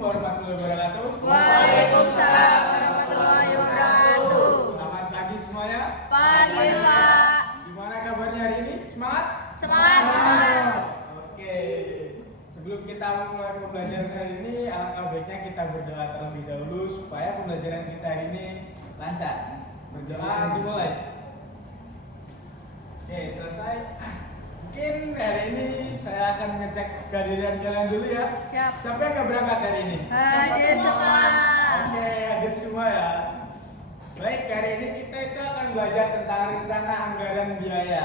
warahmatullahi wabarakatuh. Waalaikumsalam warahmatullahi wabarakatuh. Selamat pagi semuanya. Pagi, Pak. Gimana kabarnya hari ini? Semangat? Semangat. Oke. Sebelum kita mulai pembelajaran hari ini, alangkah baiknya kita berdoa terlebih dahulu supaya pembelajaran kita hari ini lancar. Berdoa dimulai. Oke, selesai. Mungkin hari ini saya akan ngecek kehadiran kalian dulu ya. Siap. Siapa yang nggak berangkat hari ini? Hadir semua. Oke, hadir semua ya. Baik, hari ini kita itu akan belajar tentang rencana anggaran biaya,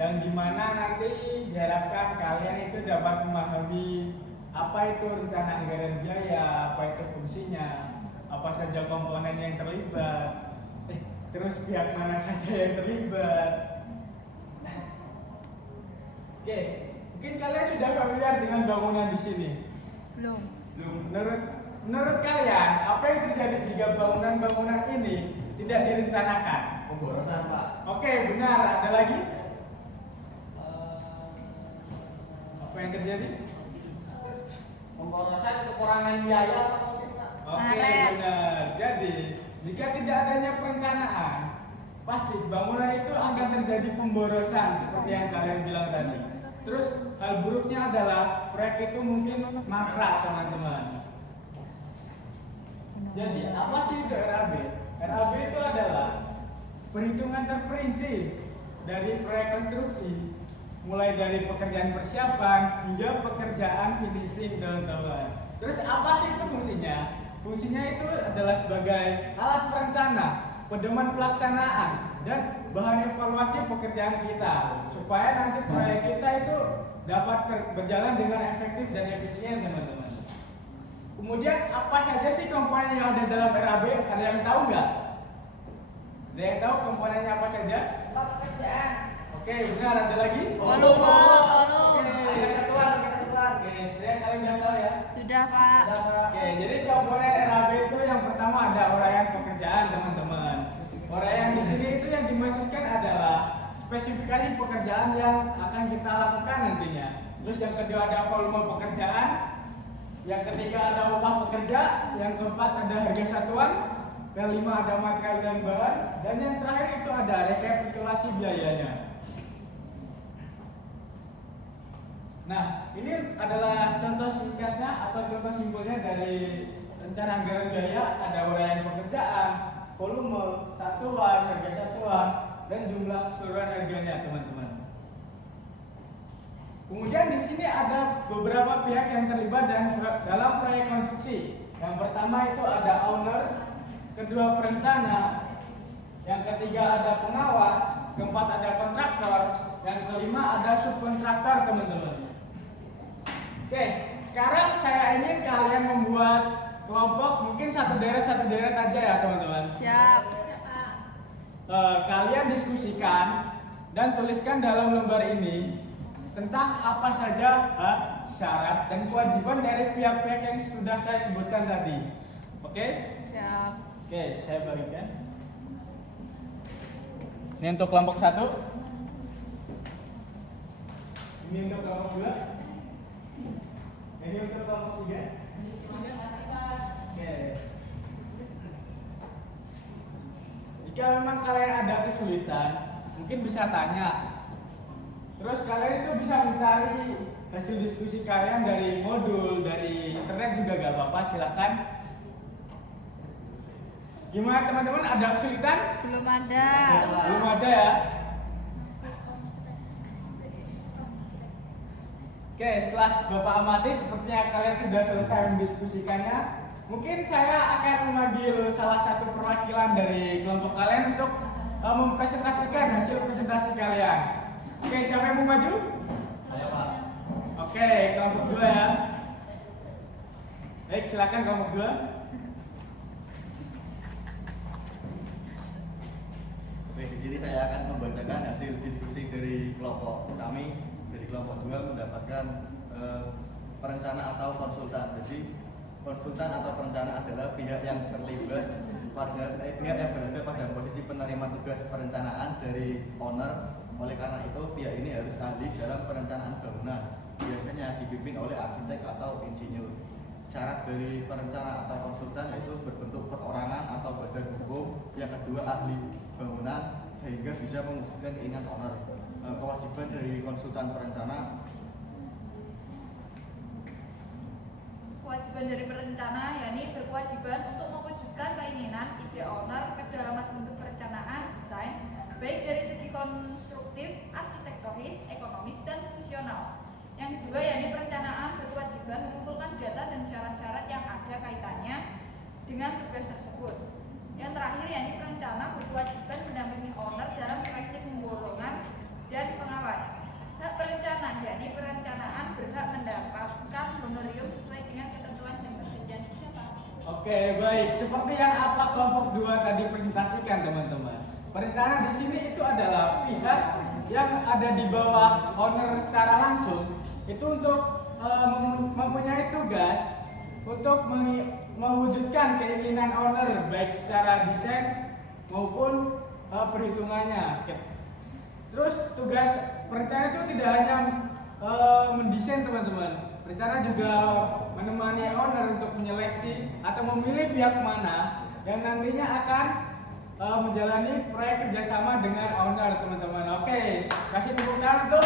yang dimana nanti diharapkan kalian itu dapat memahami apa itu rencana anggaran biaya, apa itu fungsinya, apa saja komponen yang terlibat, terus pihak mana saja yang terlibat. Oke, mungkin kalian sudah familiar dengan bangunan di sini. Belum. Menurut kalian, apa yang terjadi jika bangunan-bangunan ini tidak direncanakan? Pemborosan, Pak. Oke, benar. Ada lagi? Apa yang terjadi? Pemborosan, kekurangan biaya, Pak. Oke, Ngaret. benar. Jadi, jika tidak adanya perencanaan, pasti bangunan itu akan terjadi pemborosan seperti yang kalian bilang tadi. Terus hal buruknya adalah proyek itu mungkin mangkrak, teman-teman. Jadi apa sih itu RAB? RAB itu adalah perhitungan terperinci dari proyek konstruksi, mulai dari pekerjaan persiapan hingga pekerjaan finishing, teman-teman. Terus apa sih itu fungsinya? Fungsinya itu adalah sebagai alat perencana, pedoman pelaksanaan, dan bahan evaluasi pekerjaan kita supaya nanti proyek kita itu dapat berjalan dengan efektif dan efisien, teman-teman. Kemudian apa saja sih komponen yang ada dalam RAB? Ada yang tahu nggak? Ada yang tahu komponennya apa saja? Pekerjaan. Oke, benar. Ada lagi? Volume. Oke, Kesatuan. Oke, sebenarnya kalian udah tahu ya. Sudah, Pak. Oke, jadi komponen RAB itu yang pertama ada uraian pekerjaan, teman-teman. Uraian di sini itu yang dimasukkan adalah spesifikasi pekerjaan yang akan kita lakukan nantinya. Terus yang kedua ada volume pekerjaan, yang ketiga ada upah pekerja, yang keempat ada harga satuan, kelima ada material dan bahan, dan yang terakhir itu ada rekapitulasi biayanya. Nah, ini adalah contoh singkatnya atau contoh simpelnya dari rencana anggaran biaya. Ada uraian pekerjaan, volume, satuan, harga satuan, dan jumlah keseluruhan harganya, teman-teman. Kemudian di sini ada beberapa pihak yang terlibat dalam proyek konstruksi. Yang pertama itu ada owner, kedua perencana, yang ketiga ada pengawas, keempat ada kontraktor, yang kelima ada subkontraktor, teman-teman. Oke, sekarang saya ingin kalian membuat kelompok, mungkin satu deret aja ya, teman-teman. Siap. Kalian diskusikan dan tuliskan dalam lembar ini tentang apa saja hak, syarat, dan kewajiban dari pihak-pihak yang sudah saya sebutkan tadi. Oke? Siap. Oke, saya bagikan. Ini untuk kelompok 1. Ini untuk kelompok 2. Ini untuk kelompok 3. Oke. Jika memang kalian ada kesulitan, mungkin bisa tanya. Terus kalian itu bisa mencari hasil diskusi kalian dari modul, dari internet juga gak apa-apa, silahkan. Gimana teman-teman, ada kesulitan? Belum ada. Belum ada ya? Oke, setelah Bapak amati sepertinya kalian sudah selesai mendiskusikannya. Mungkin saya akan memanggil salah satu perwakilan dari kelompok kalian untuk mempresentasikan hasil presentasi kalian. Oke, siapa yang mau maju? Saya, Pak. Oke, kelompok 2 ya. Baik, silakan kelompok 2. Oke, di sini saya akan membacakan hasil diskusi dari kelompok kami. Dari kelompok 2 mendapatkan perencana atau konsultan. Jadi konsultan atau perencana adalah pihak yang terlibat pihak yang berada pada posisi penerima tugas perencanaan dari owner. Oleh karena itu, pihak ini harus ahli dalam perencanaan bangunan, biasanya dipimpin oleh arsitek atau insinyur. syarat dari perencana atau konsultan yaitu berbentuk perorangan atau badan hukum. Yang kedua ahli bangunan sehingga bisa mewujudkan keinginan owner. Kewajiban dari konsultan perencana, Kewajiban dari perencana yakni berkewajiban untuk mewujudkan keinginan ide owner ke dalam bentuk perencanaan desain baik dari segi konstruktif, arsitektonis, ekonomis, dan fungsional. Yang kedua yakni perencanaan berkewajiban mengumpulkan data dan syarat-syarat yang ada kaitannya dengan tugas tersebut. Yang terakhir yakni perencana berkewajiban mendampingi owner dalam seleksi pembolongan dan pengawas. Hak perencana yakni perencanaan berhak mendapatkan honorium sesuai dengan ketentuan dan perjanjiannya, Pak. Oke, baik. Seperti yang apa kelompok 2 tadi presentasikan, teman-teman. Perencana di sini itu adalah pihak yang ada di bawah owner secara langsung itu untuk mempunyai tugas untuk mewujudkan keinginan owner baik secara desain maupun perhitungannya. Terus tugas perencana itu tidak hanya mendesain, teman-teman. Perencana juga menemani owner untuk menyeleksi atau memilih pihak mana yang nantinya akan menjalani proyek kerjasama dengan owner, teman-teman. Oke, kasih tepuk tangan untuk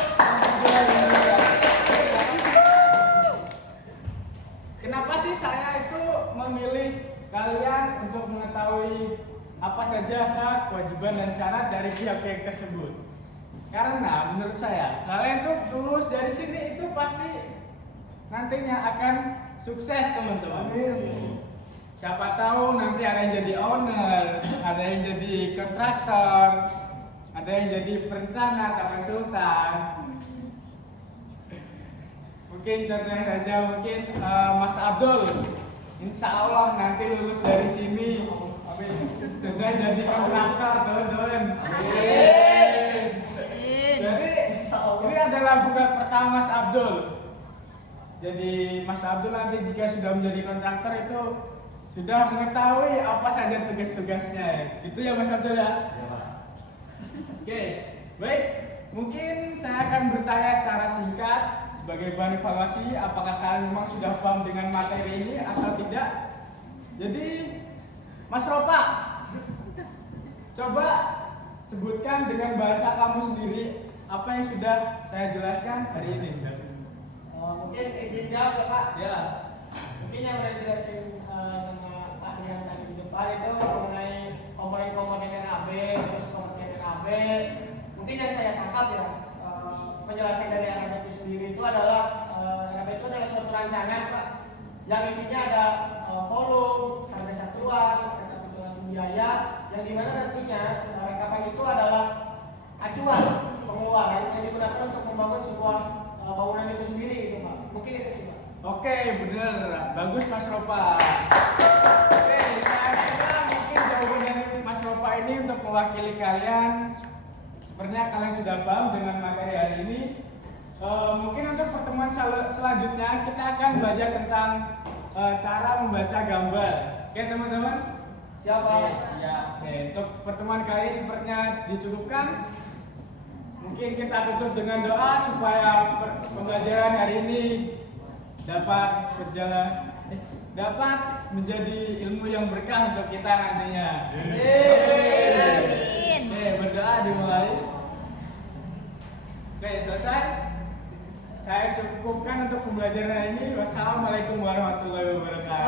kenapa sih saya itu memilih kalian untuk mengetahui apa saja hak, kewajiban, dan syarat dari pihak-pihak tersebut? Karena menurut saya kalian tuh lulus dari sini itu pasti nantinya akan sukses, teman-teman. Siapa tahu nanti ada yang jadi owner, ada yang jadi kontraktor, ada yang jadi perencana atau konsultan. Mungkin contohnya saja Mas Abdul, insya Allah nanti lulus dari sini sudah jadi kontraktor, teman-teman. Jadi ini adalah bukan pertama Mas Abdul. Jadi Mas Abdul nanti jika sudah menjadi kontraktor itu sudah mengetahui apa saja tugas-tugasnya. Gitu ya Mas Abdul ya? ya Pak. Oke, baik. Mungkin saya akan bertanya secara singkat sebagai bahan evaluasi apakah kalian memang sudah paham dengan materi ini atau tidak. Jadi Mas Ropa, coba sebutkan dengan bahasa kamu sendiri apa yang sudah saya jelaskan hari ini. Mungkin izin jawab ya Pak. Ya. Mungkin yang udah dijelasin sama ahli yang tadi di depan itu mengenai komponen-komponen AB, terus komponen AB. Mungkin yang saya tangkap ya, penjelasan dari RAB itu sendiri itu adalah RAB itu adalah suatu rancangan Pak, yang isinya ada volume, harga satuan, rekapitulasi biaya, yang dimana nantinya rekapan itu adalah acuan pengeluaran yang digunakan untuk membangun sebuah bangunan itu sendiri gitu Pak. Mungkin itu sih Pak. Oke, bener. Bagus Mas Ropa. Oke, saya kira mungkin jawaban dari Mas Ropa ini untuk mewakili kalian. Sepertinya kalian sudah paham dengan materi hari ini. Mungkin untuk pertemuan selanjutnya kita akan belajar tentang cara membaca gambar. Oke teman-teman? Siapa? Siap. Oke, untuk pertemuan kali ini sepertinya dicukupkan. Mungkin kita tutup dengan doa supaya pembelajaran hari ini dapat berjalan, dapat menjadi ilmu yang berkah untuk kita nantinya. Amin. Oke, berdoa dimulai. Oke, selesai. Saya cukupkan untuk pembelajaran hari ini. Wassalamualaikum warahmatullahi wabarakatuh.